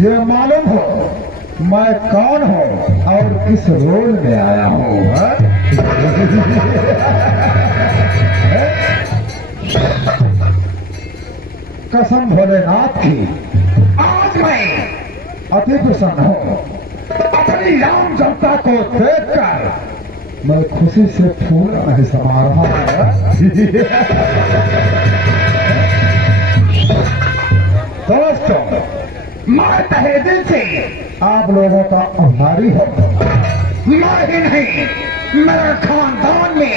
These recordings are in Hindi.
ये मालूम हो मैं कौन हूँ और किस रोल में आया हूँ? कसम भोलेनाथ की, आज मैं अति प्रसन्न हूँ। अपनी राम जनता को देखकर मैं खुशी से फूल नहीं समा रहा हूँ। दोस्तों, मैं तहे दिल से आप लोगों का आभारी हूँ। मैं ही नहीं, मेरे खानदान में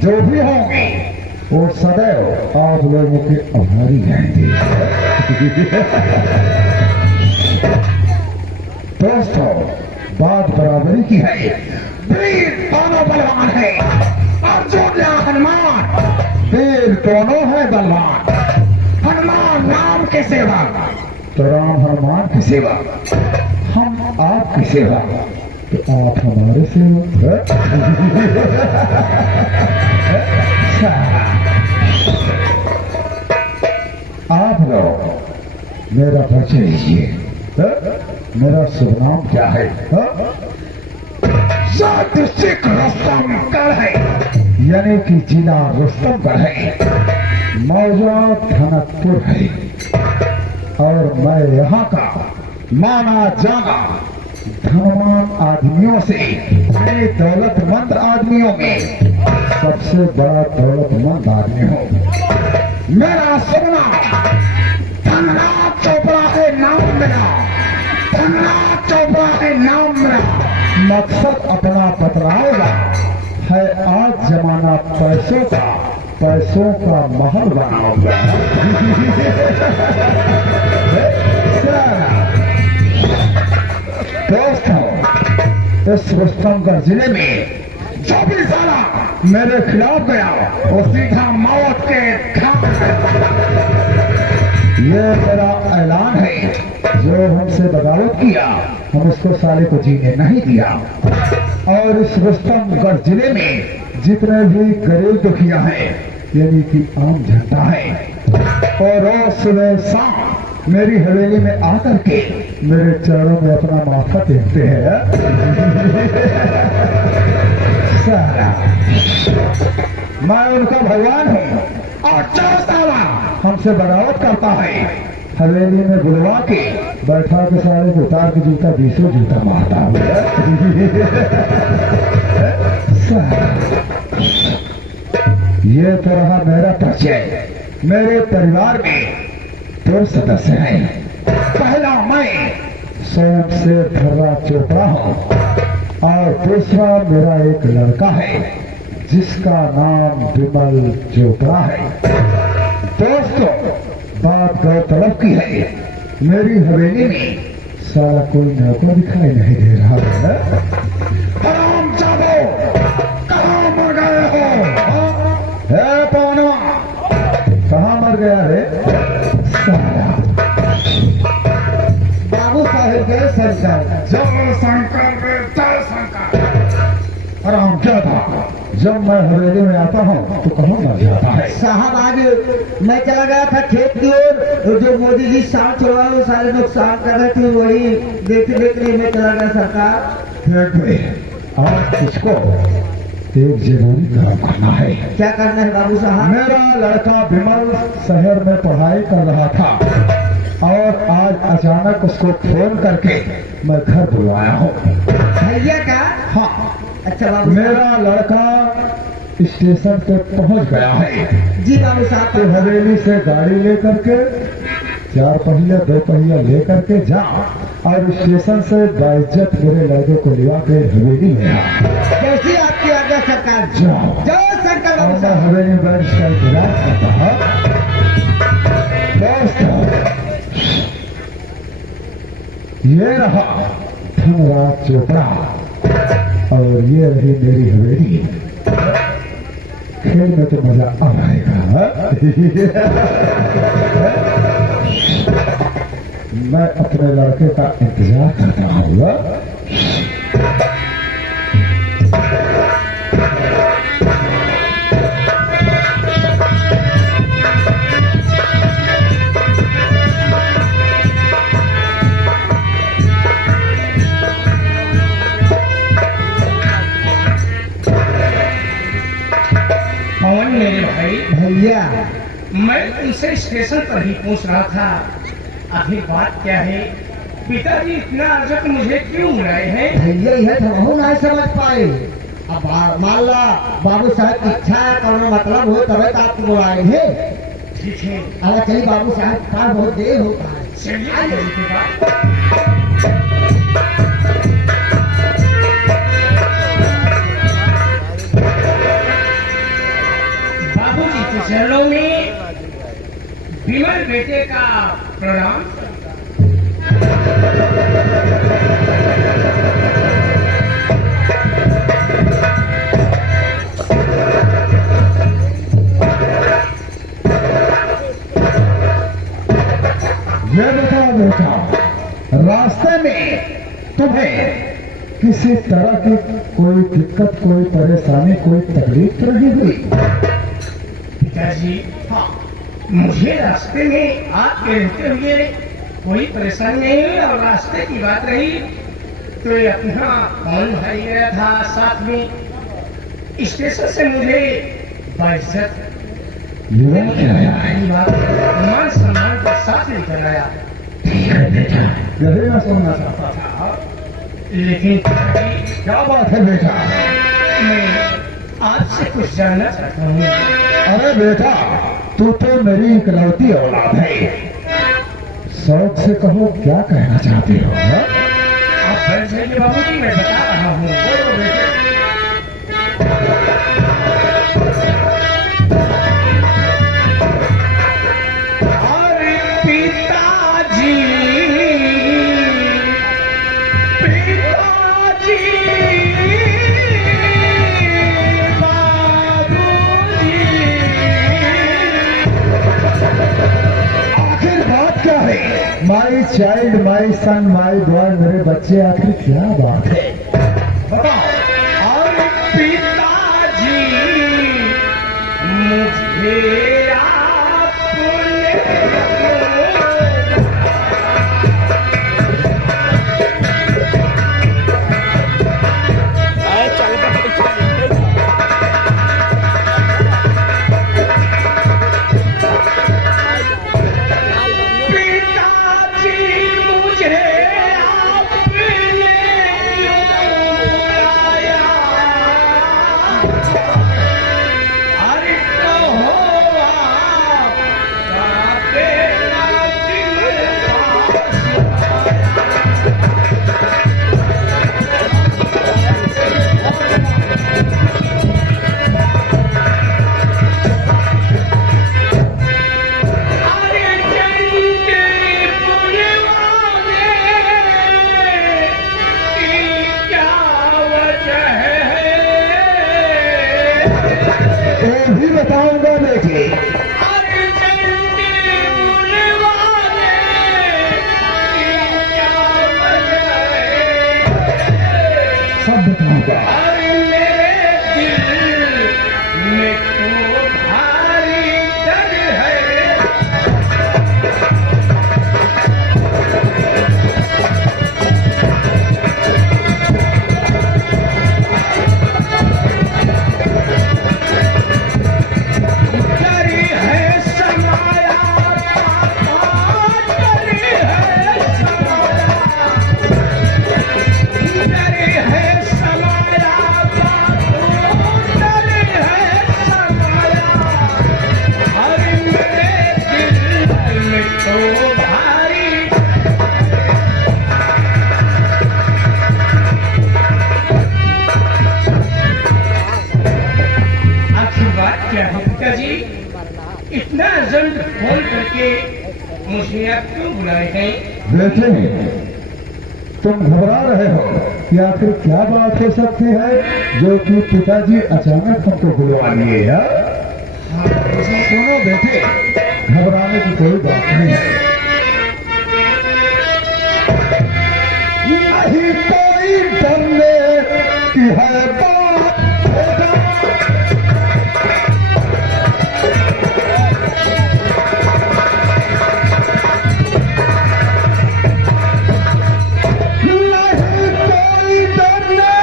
जो भी होंगे वो सदैव आप लोगों के आभारी रहेंगे। दोस्तों, बात बराबरी की है। वीर दोनों बलवान है, अर्जुन या हनुमान। वीर दोनों है बलवान। हनुमान राम की सेवा तो राम हनुमान की सेवा, हम आपकी सेवा तो आप हमारे सेवक। आप लोग मेरा परिचय लीजिए। मेरा शुभ नाम क्या है? डिस्ट्रिक्ट रुस्तमगढ़ है, यानी कि जिला रुस्तमगढ़ है, मौजा धनकपुर है और मैं यहाँ का माना जाना धनवान आदमियों से, दौलतमंद आदमियों में सबसे बड़ा दौलतमंद आदमी हूँ। मेरा सपना धनराज चोपड़ा है नाम मेरा, धनराज चोपड़ा है नाम मेरा। मकसद अपना बतलाएगा है, आज जमाना पैसों का, पैसों का महल बनाऊंगा। दोस्तों, इस रुस्तमगढ़ जिले में जो भी साला मेरे खिलाफ गया वो सीधा मौत के घाट। ये मेरा ऐलान है, जो हमसे बगावत किया हम उसको साले को जीने नहीं दिया। और इस रुस्तमगढ़ जिले में जितने भी गरीब दुखिया हैं, यानी कि आम जनता है, और रोज सुबह शाम मेरी हवेली में आकर के मेरे चरणों में अपना माथा टेकते हैं। मैं उनका भगवान हूँ और 4 साला हमसे बगावत करता है, हवेली में बुलवा के बैठा के सारे को उतार के जूता 20 जूता मारता हूँ। ये तो रहा मेरा परिचय। मेरे परिवार में 2 सदस्य हैं। पहला मैं स्वयं से धर्रा चोपड़ा हूँ और दूसरा मेरा एक लड़का है जिसका नाम विमल चोपड़ा है। दोस्तों, बात गौरतलब की है, मेरी हवेली में सारा कोई नौकर दिखाई नहीं दे रहा है। हराम जादो, कहाँ मर गए हो? है पौनवा, कहाँ मर गया है? सारा बाबू साहेब गए शंकर, जय शंकर, जय शंकर। हराम क्या था, जब मैं हवेली में आता हूँ तो कहाँ मर जाता है? साहब, आज मैं चला गया था खेत की ओर, जो मोदी जी सांप छोड़ा वो सारे नुकसान कर रहे थे, वही देखते देखते मैं चला गया सरकार। आज किसको एक जरूरी काम करना है। क्या करना है बाबू साहब? मेरा लड़का विमल शहर में पढ़ाई कर रहा था और आज अचानक उसको फोन करके मैं घर बुलवाया हूँ। भैया का? हाँ। अच्छा बाबू, मेरा लड़का स्टेशन पे पहुंच गया है। जी बाबू साहब। तो हवेली से गाड़ी लेकर के 4 पहिया 2 पहिया लेकर के जा और स्टेशन से बाइज्जत मेरे लड़के को लिवा के हवेली में आ। कैसी आपकी आज्ञा सरकार? जाओ। जय शंकर बाबू मैं साहब। हवेली में इसका इंतजार करता हूँ। दोस्तों, ये रहा धनराज चोपड़ा और ये रही मेरी हवेली। खेल में तो मजा आ आएगा। मैं अपने लड़के का इंतजार करता हूँ। भैया मैं तुमसे स्टेशन पर ही पूछ रहा था। आखिर बात क्या है? पिताजी इतना अर्जेंट मुझे क्यों बुलाए हैं? भैया यह तो हम नहीं समझ पाए। अब मान ला बाबू साहब की इच्छा है करना मतलब हो तब तो आपको बुलाएंगे। ठीक है, अगर चलिए बाबू साहब पास बहुत देर होता है। चलिए जल्दी के बाद। बाबूजी के चरणों में विमल बेटे का प्रणाम। ये बताओ बेटा, रास्ते में तुम्हें किसी तरह की कोई दिक्कत, कोई परेशानी, कोई तकलीफ तो नहीं हुई? पिताजी, हाँ, मुझे रास्ते में आपके रहते हुए कोई परेशानी नहीं हुई। और रास्ते की बात रही तो ये अपना कौन भाई गया था साथ में, स्टेशन से मुझे बाइज्जत मान सम्मान के साथ लेकर आया। यही मैं सुनना चाहता था। लेकिन पिताजी, क्या बात है बेटा? मैं आपसे कुछ जानना चाहता हूँ। अरे बेटा, तू तो मेरी इकलौती औलाद है। शौक से कहो, क्या कहना चाहते हो? हाँ? आप बैठ जाइए बाबूजी, मैं बता रहा हूँ। बोलो बेटे। अरे पिताजी, पिताजी, बाबूजी। आखिर बात क्या है? My child, my sun, my boy, मेरे बच्चे, आखिर क्या बात है? बताओ। और पिताजी, मुझे आपने पिताजी, मुझे आपने क्यों बुलाया? अरे कहो आपका बेटा मेरे अरे चंदे पुरवाने की क्या वजह है? ये भी बताऊंगा बेटे। अरे चंदे पुरवाने की क्या वजह है? सब बताऊंगा। अरे मेरे दिल में तो भारी डर है। डर है समाया पापा, डर है समाया, डर है समाया बापू, डर है समाया। अरे मेरे दिल में तो भारी आखिर बात क्या है पिताजी? इतना जल्द फोन करके मुझे आप क्यों बुलाए हैं? बेटे, तुम घबरा रहे हो कि आखिर क्या बात हो सकती है जो कि पिताजी अचानक हमको बुलवा लिए है? सुनो बेटे, घबराने की कोई बात नहीं है। नहीं कोई डरने की है बात बेटा। नहीं कोई डरने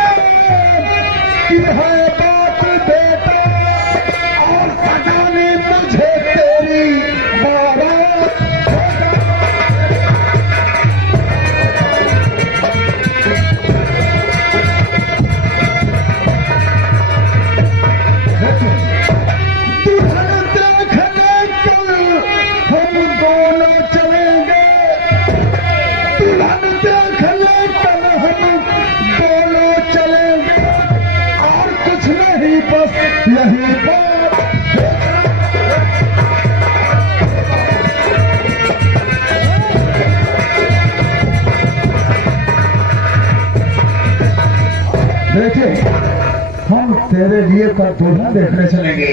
की है बात बेटा, और सजा ने मुझे बेटे हम तेरे लिए पर दूल्हा देखने चलेंगे।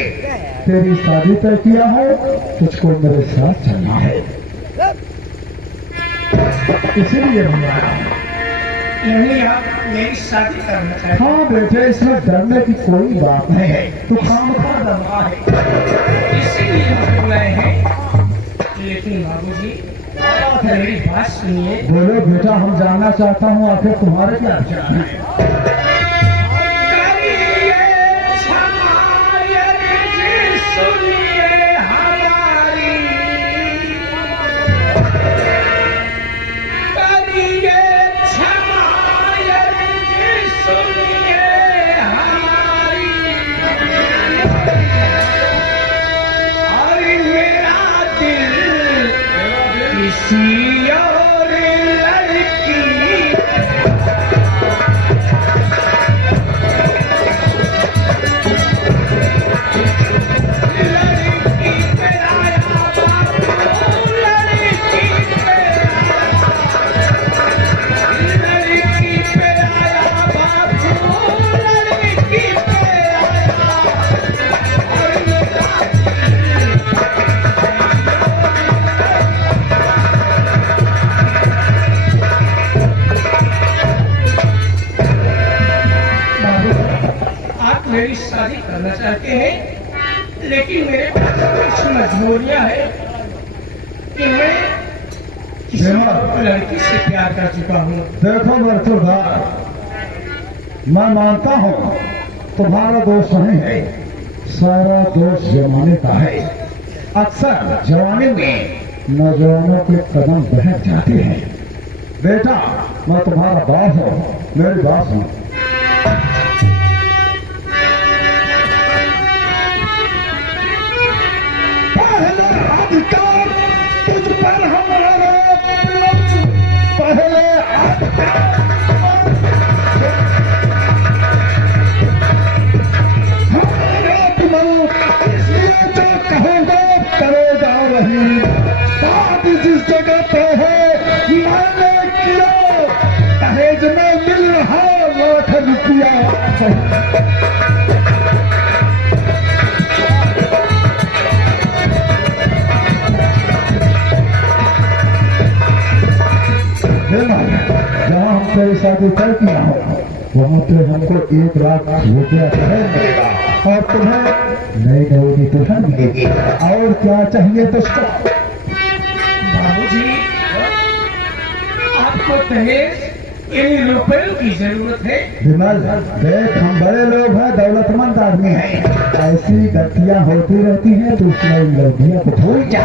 तेरी शादी तय किया है, तुझको मेरे साथ चलना है, इसीलिए हम आया। यानी आप मेरी शादी करना चाहते हैं? हाँ बेटे, इसमें डरने की कोई बात नहीं है, तू काम कर दबा है। इसीलिए मुझे बुलाए हैं। लेकिन बाबूजी मेरी बात सुनिए। बोलो बेटा, हम जानना चाहता हूँ आखिर तुम्हारे क्या विचार है। किसी और लड़की पे आया बाबू, लड़की पे आया बाबू, लड़की पे आया। और मेरी शादी करना चाहते हैं, लेकिन मेरे पास कुछ मजबूरियां हैं कि मैं किसी और लड़की से प्यार कर चुका हूँ। देखो बरसुरदार, मैं मानता हूँ तुम्हारा दोष नहीं है, सारा दोष जमाने का है। अक्सर जवानी में नौजवानों के कदम बहक जाते हैं। बेटा, मैं तुम्हारा बाप हूँ, मेरी बात सुनो। पहले अधिकार तुझ पर हमारा, पहले इसलिए जो कहोगे करेगा वही। बात जिस जगह पे है मैंने किया, दहेज में मिल रहा ₹1,00,000। जहाँ हम तेरी शादी तय किया हो, वहाँ पे हमको 1 लाख रुपया मिलेगा और तुम्हें नई नई दुल्हन मिलेगी। और क्या चाहिए तुझको? बाबूजी, आपको दहेज इन रुपयों की जरूरत है? विमल देख, हम बड़े लोग हैं, दौलतमंद आदमी हैं, ऐसी गलतियाँ होती रहती हैं, तो उसमें इन लड़कियों को भूल जा।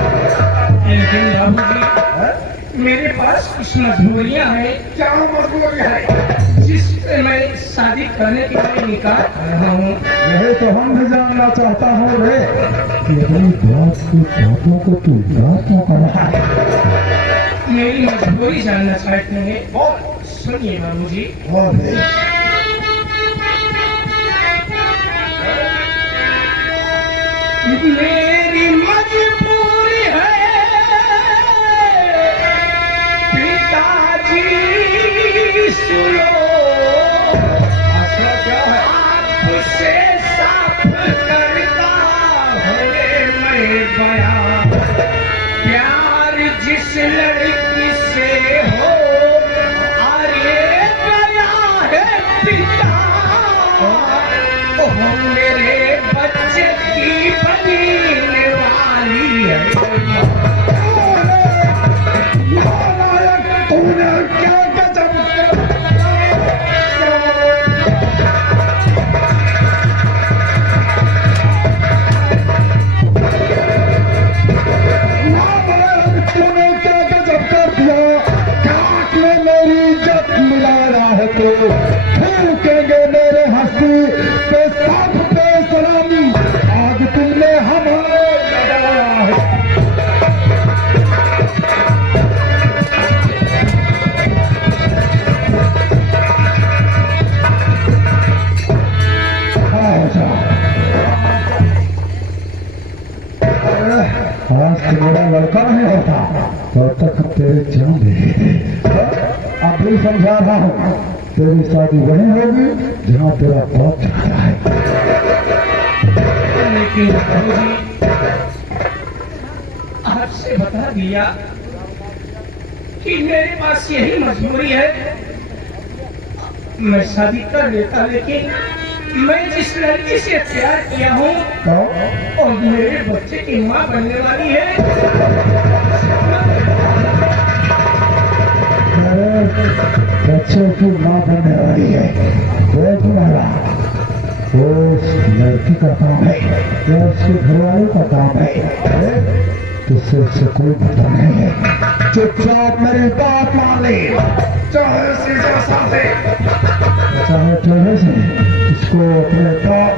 लेकिन बाबूजी, मेरे पास कुछ मजबूरियां हैं। क्या मजबूरियां हैं जिससे मैं शादी करने के लिए निकाल रहा हूँ? यही तो हम भी जानना चाहता हूँ रे, कि अपनी बात की बातों को तू याद क्यों कर रहा है? मेरी मजबूरी जानना चाहते हैं? सुनिए बाबूजी। मेरी मजबूरी है पिताजी, सुनो आपसे साफ करता हूँ मैं बयान। प्यार जिस लड़की से हो, अरे गया है पिता, वो मेरे बच्चे की बनने वाली है। तूने क्या गजब तूने क्या गजब कर दिया? काट में मेरी इज्जत मिला रहा है तो फूकेंगे मेरे हंसी पे सब पे सलामी। आज तुमने हमारे लगाया है। आज मेरा लड़का नहीं होता तो तक हम तेरे जान दे देते। अभी भी समझा रहा हूँ, तेरी शादी वहीं होगी जहाँ तेरा बाप चाहता है। लेकिन बाबूजी आपसे बता दिया कि मेरे पास यही मजबूरी है। मैं शादी कर लेता, लेकिन मैं जिस लड़की से प्यार किया हूँ और मेरे बच्चे की माँ बनने वाली है, मेरे बच्चे की माँ बनने वाली है वो तुम्हारा, वो उस लड़की का काम है या उसके घर वालों का काम है, तुझसे उससे कोई मतलब नहीं है। चुपचाप मेरी बात मान ले, चाहे सीधा साधे। चाहे चोरे से इसको अपने पाप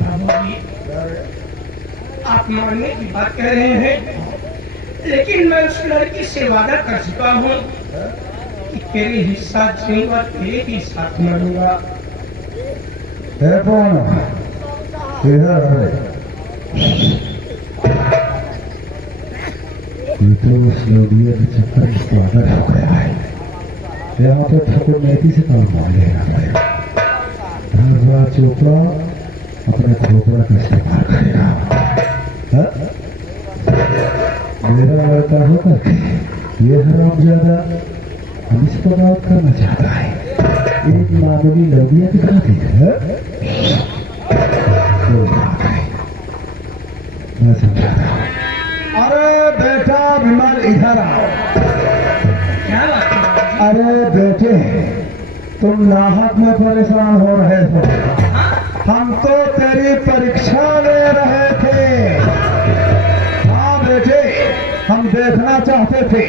बाबूजी आप मानने की बात कह रहे हैं, लेकिन मैं उस लड़की से वादा कर चुका हूँ कि तेरे ही साथ जीऊंगा, तेरे ही साथ मरूंगा। है कौन इधर है? ये तो उस नदिया के चक्कर में पागल हो गया है। यहाँ पे ठाकुर मेहती से काम मान लेना पड़ेगा। धनराज चोपड़ा अपने खोपड़ा का इस्तेमाल करेगा। हाँ? मेरा लड़का होकर के ये हराम ज्यादा हम इस पर बात करना चाहता है। एक मानवी लड़कियां दिखा दी है। मैं समझाता हूँ। अरे बेटा विमल इधर आओ। क्या बात है बाबूजी? अरे बेटे तुम नाहक में परेशान हो रहे हो। हम तो तेरी परीक्षा ले रहे थे। हाँ बेटे, हम देखना चाहते थे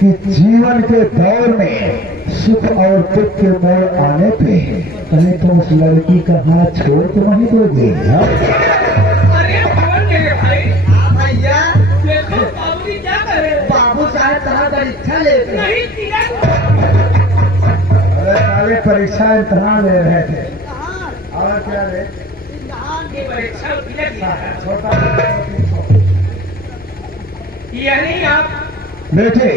कि जीवन के दौर में सुख और दुख के मोड़ आने पे कहीं तो उस लड़की का हाथ छोड़ तो नहीं दोगे। अरे कौन मेरे भाई? भैया देखो बाबूजी क्या कर रहे हैं? बाबू साहब कहाँ परीक्षा ले रहे हैं? नहीं दिया। अरे सारे परीक्षा इम्तहान ले रहे थे। और क्या रे? ये परीक्षा तिलक दिया है। छोटा यानी आप बेटे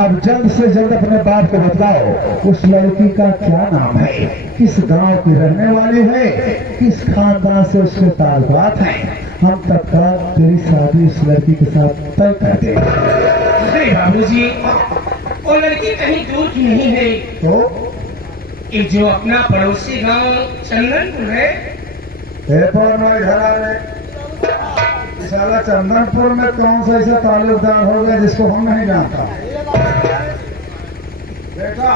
अब जल्द से जल्द अपने बाप को बतलाओ उस लड़की का क्या नाम है, किस गांव की रहने वाली है, किस खानदान से उसके ताल्लुकात हैं। हम तत्काल तेरी शादी उस लड़की के साथ तय कर देंगे। अरे बाबूजी वो लड़की कहीं दूर की नहीं है। तो ये जो अपना पड़ोसी गांव चंदनपुर है, घर आ रहे साला चंदनपुर में कौन सा ऐसा ताल्लुकदार हो गया जिसको हम नहीं जानता। बेटा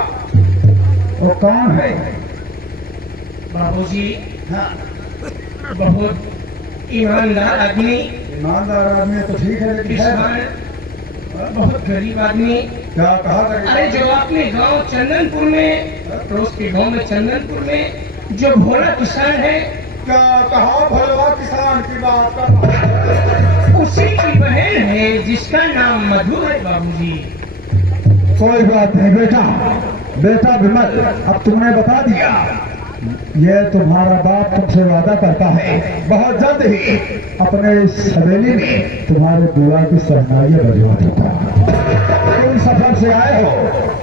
वो कौन है? बाबूजी हाँ, बहुत ईमानदार आदमी, ईमानदार आदमी है तो ठीक है, लेकिन है किसान, बहुत गरीब आदमी। क्या कहा था? अरे जो आपने गांव चंदनपुर में, पड़ोस के गांव में चंदनपुर में जो भोला किसान है, क्या कहा? भोला किसान की बात कर। उसी की बहन है जिसका नाम मधु है बाबूजी। कोई बात नहीं बेटा, बेटा विमल अब तुमने बता दिया। ये तुम्हारा बाप तुमसे वादा करता है बहुत जल्द ही अपने इस हवेली में तुम्हारे बुआ की सहनाइयां बजवा दूंगा। तुम सफर से आए हो,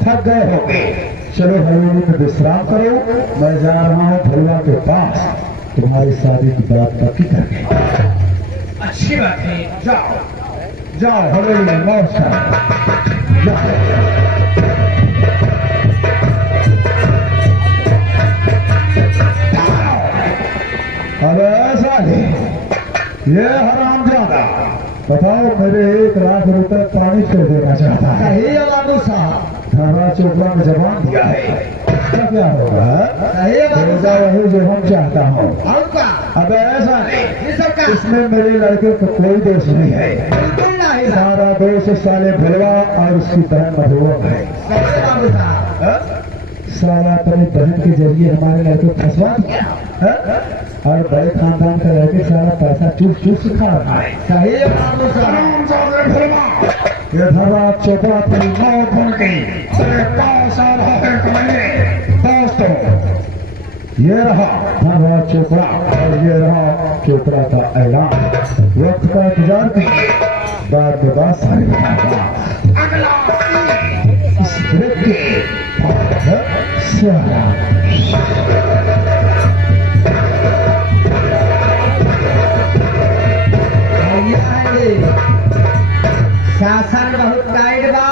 थक गए होगे, चलो हवेली में विश्राम करो। मैं जा रहा हूँ भुलवा के पास तुम्हारी शादी की बात पक्की करके। अच्छी बात है। जाओ जाओ हवेली में मौज करो। जाओ। अबे ऐसा नहीं, ये हरामजादा बताओ मेरे 1 लाख रुपए तारीफ कर देना चाहता है। सही है बाबू साहब, थाना चोपड़ा में जबान दिया है, इसका क्या होगा? सही है बाबू होगा वही जो हम चाहता हूँ। और क्या? अब ऐसा नहीं, ये सब का इसमें मेरे लड़के को कोई दोष नहीं है। बिल्कुल नहीं। सारा दोष साले भुलवा और उसकी बहन मधुआ है। सही है बाबू साहब। हाँ? साला अपनी बहन के जरिए हमारे लड़के को फंसवा दिया। हाँ? और बड़े खानदान का लड़के सारा पैसा चूस चूस खा रहा है। सही है बाबू साहब। ये धर्रा चोपड़ा अपनी मौत होने की 5 साल है कमाने, 10 दोस्तों, ये रहा धनराज चोपड़ा और ये रहा चोपड़ा का ऐलान। वक्त का इंतजार कीजिए, बाद में बात सारी बताऊंगा। अगला इस ग्रुप के सारा शासन बहुत टाइट बा।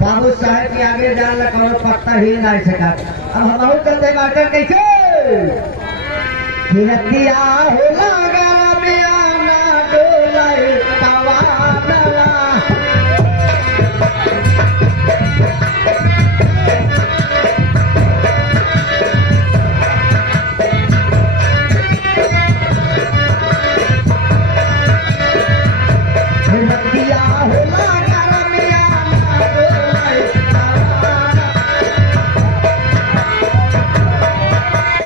बाबू साहब के आगे जान लगा पत्ता हिल नहीं सका। अब हम बहुत चलते मास्टर कैसे किरतिया